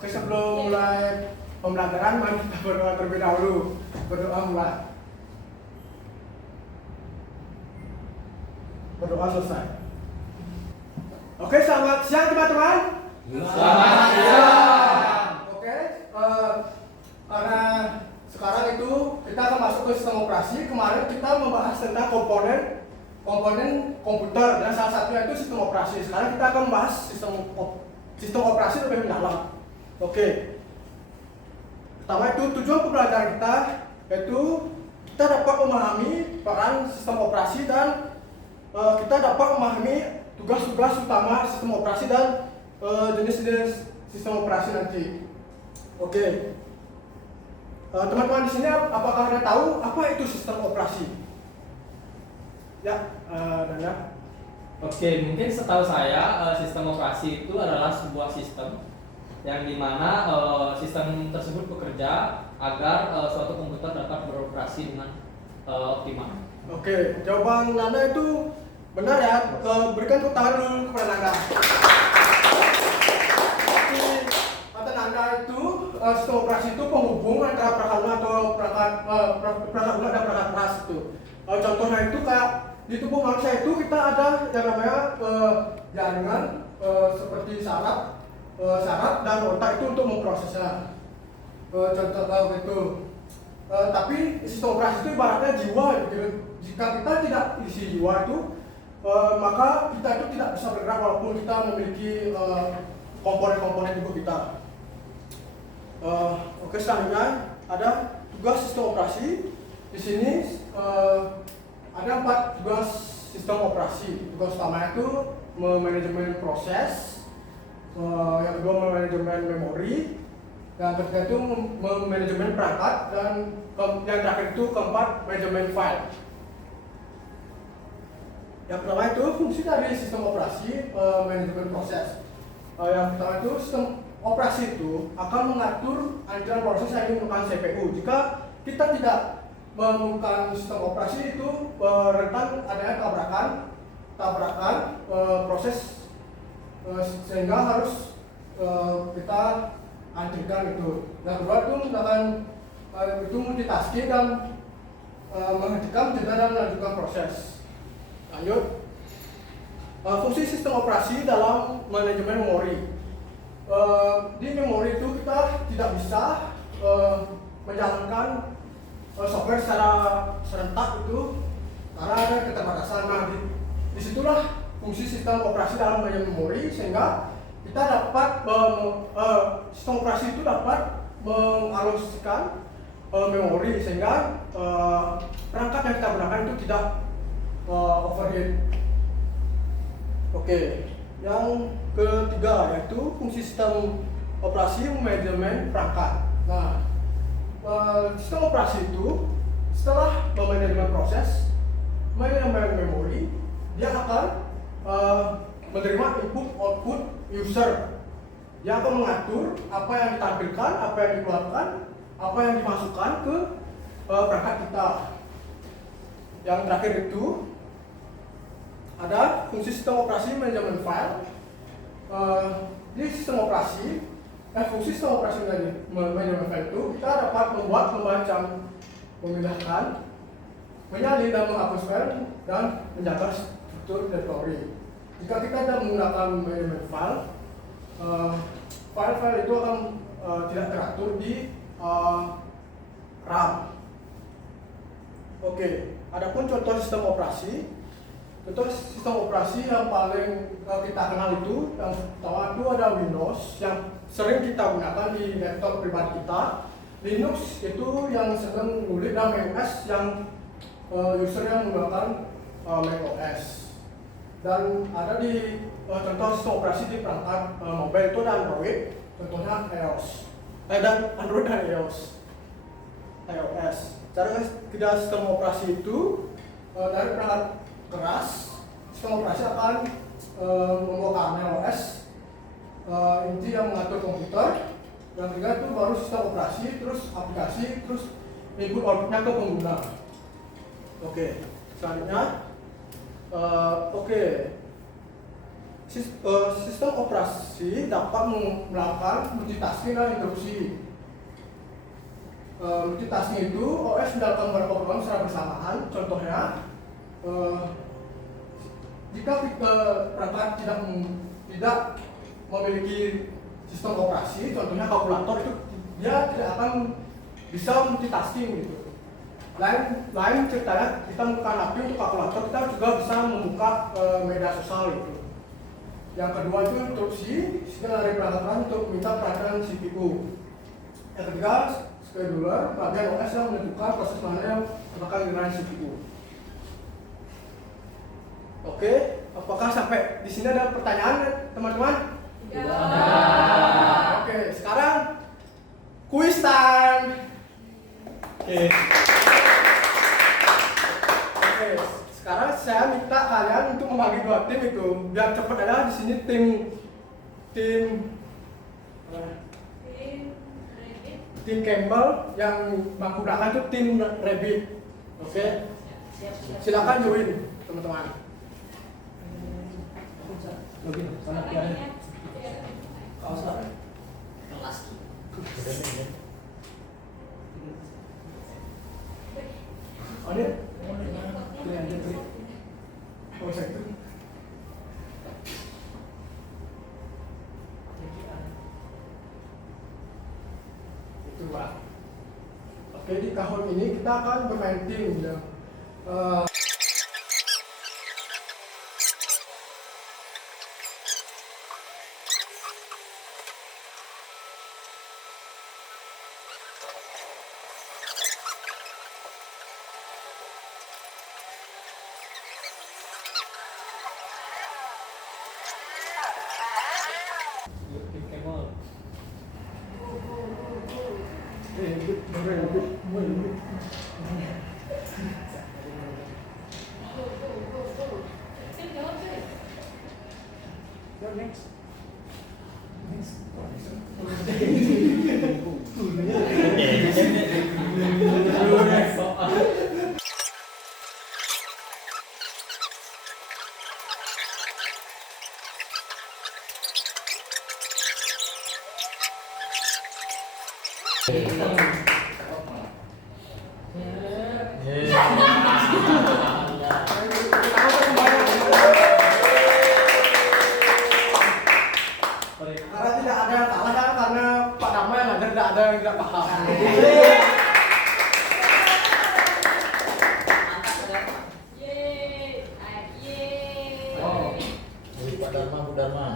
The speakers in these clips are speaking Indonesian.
Oke, sebelum mulai pembelajaran, mari kita berdoa terlebih dahulu. Berdoa mulai. Berdoa selesai. Oke, selamat siang teman-teman. Selamat siang. Oke, karena sekarang itu kita akan masuk ke sistem operasi. Kemarin kita membahas tentang komponen komputer dan salah satunya itu sistem operasi. Sekarang kita akan membahas sistem operasi lebih mendalam. Oke. Pertama itu tujuan pembelajaran kita yaitu kita dapat memahami peran sistem operasi dan kita dapat memahami tugas-tugas utama sistem operasi dan jenis-jenis sistem operasi nanti. Oke. Teman-teman di sini apakah Anda tahu apa itu sistem operasi? Ya, Dana. Oke, mungkin setahu saya sistem operasi itu adalah sebuah sistem yang dimana sistem tersebut bekerja agar suatu komputer dapat beroperasi dengan optimal. Oke, jawaban Nanda itu benar ya. Berikan tepuk tangan dulu kepada Nanda. Jadi kata Nanda itu sistem operasi itu penghubung antara perangkat lunak atau perangkat lunak dan perangkat keras itu. Contohnya itu kayak di tubuh manusia itu kita ada yang namanya jaringan seperti saraf dan otak itu untuk memprosesnya. Contoh itu. Tapi sistem operasi itu ibaratnya jiwa gitu. Jika kita tidak isi jiwa itu, maka kita itu tidak bisa bergerak walaupun kita memiliki komponen-komponen tubuh kita. Oke, selanjutnya ada tugas sistem operasi. Di sini ada 4 tugas sistem operasi. Tugas utama itu manajemen proses, yang kedua manajemen memori, yang ketiga itu manajemen perangkat, dan yang terakhir itu keempat manajemen file. Yang pertama itu fungsi dari sistem operasi manajemen proses. Yang pertama itu sistem operasi itu akan mengatur aliran proses yang menggunakan CPU. Jika kita tidak menggunakan sistem operasi itu rentan adanya tabrakan proses sehingga harus kita anjingkan itu. Yang kedua itu menggunakan itu multitasking dan menghentikan jeda dan melanjutkan proses. Lanjut, fungsi sistem operasi dalam manajemen memori. Di memori itu kita tidak bisa menjalankan software secara serentak itu karena ada keterbatasan. Nah, disitulah fungsi sistem operasi dalam manajemen memori, sehingga kita dapat sistem operasi itu dapat mengalokasikan memori sehingga perangkat yang kita gunakan itu tidak overheat. Oke, yang ketiga yaitu fungsi sistem operasi manajemen perangkat. Nah, sistem operasi itu setelah memanajemen proses, manajemen memori, dia akan menerima input output user. Dia akan mengatur apa yang ditampilkan, apa yang dikeluarkan, apa yang dimasukkan ke perangkat kita. Yang terakhir itu ada fungsi sistem operasi manajemen file. Di sistem operasi, fungsi sistem operasi manajemen file itu kita dapat membuat, membaca, memindahkan, menyalin dan menghapus file, dan menjaga struktur direktori. Jika kita tidak menggunakan manajemen file, file-file itu akan tidak teratur di RAM. Oke, adapun contoh sistem operasi. Contoh sistem operasi yang paling kita kenal itu, yang pertama itu ada Windows yang sering kita gunakan di laptop pribadi kita. Linux itu yang sering ngulik, dan macOS yang user yang menggunakan macOS. Dan ada di contoh sistem operasi di perangkat mobile itu ada Android, contohnya iOS. Dan Android dan iOS. Cara kerja sistem operasi itu dari perangkat keras, sistem operasi akan membawa kernel OS, inti yang mengatur komputer. Yang ketiga itu baru sistem operasi, terus aplikasi, terus input outputnya ke pengguna. Oke, selanjutnya, sistem operasi dapat melakukan multitasking dan interupsi. Multitasking itu OS melakukan beberapa program secara bersamaan. Contohnya, jika perangkat tidak memiliki sistem operasi, contohnya kalkulator, itu dia tidak akan bisa multitasking gitu. Lain ceritanya, kita membuka HP untuk kalkulator, kita juga bisa membuka media sosial gitu. Yang kedua itu interupsi, sinyal dari perangkat untuk meminta perhatian CPU. Yang ketiga, scheduler, bagian OS yang menentukan proses mana yang bakal diraih CPU. Oke, apakah sampai di sini ada pertanyaan, teman-teman? Ya. Oke, sekarang quiz time. Oke. Oke, sekarang saya minta kalian untuk membagi dua tim itu. Biar cepat adalah di sini tim Campbell, yang bangku belakang itu tim Rabbit. Oke. Silakan join, teman-teman. Login sana biar kaos apa? Kelas. Oh ini? Oh saya itu. Itu Pak. Oke, di tahun ini kita akan bermain tim ya. Tim Camel. Next. Karena tidak ada yang kalah ya, karena Pak Dama yang ngajar tidak ada yang tidak paham. Pak Dharma, Bu Dharma.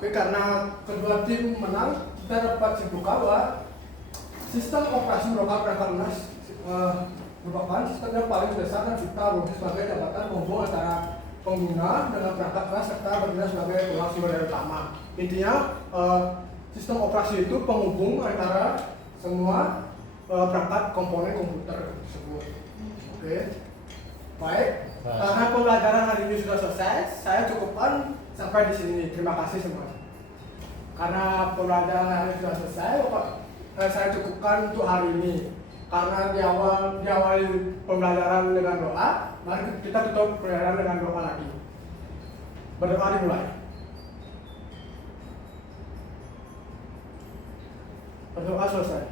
Oke, karena kedua tim menang, kita dapat simpulkan bahwa sistem operasi merupakan perangkat lunas merupakan sistem yang paling besar dan kita berfungsi sebagai jabatan penghubung antara pengguna dengan perangkat lunas serta berguna sebagai tulang sumber daya utama. Intinya, sistem operasi itu penghubung antara semua perangkat komponen komputer tersebut. Oke, baik. Karena pembelajaran hari ini sudah selesai, saya cukupkan sampai di sini. Terima kasih semua. Karena pembelajaran hari ini sudah selesai, saya cukupkan untuk hari ini. Karena diawali pembelajaran dengan doa, mari kita tutup pembelajaran dengan doa lagi. Berdoa dimulai. Berdoa selesai.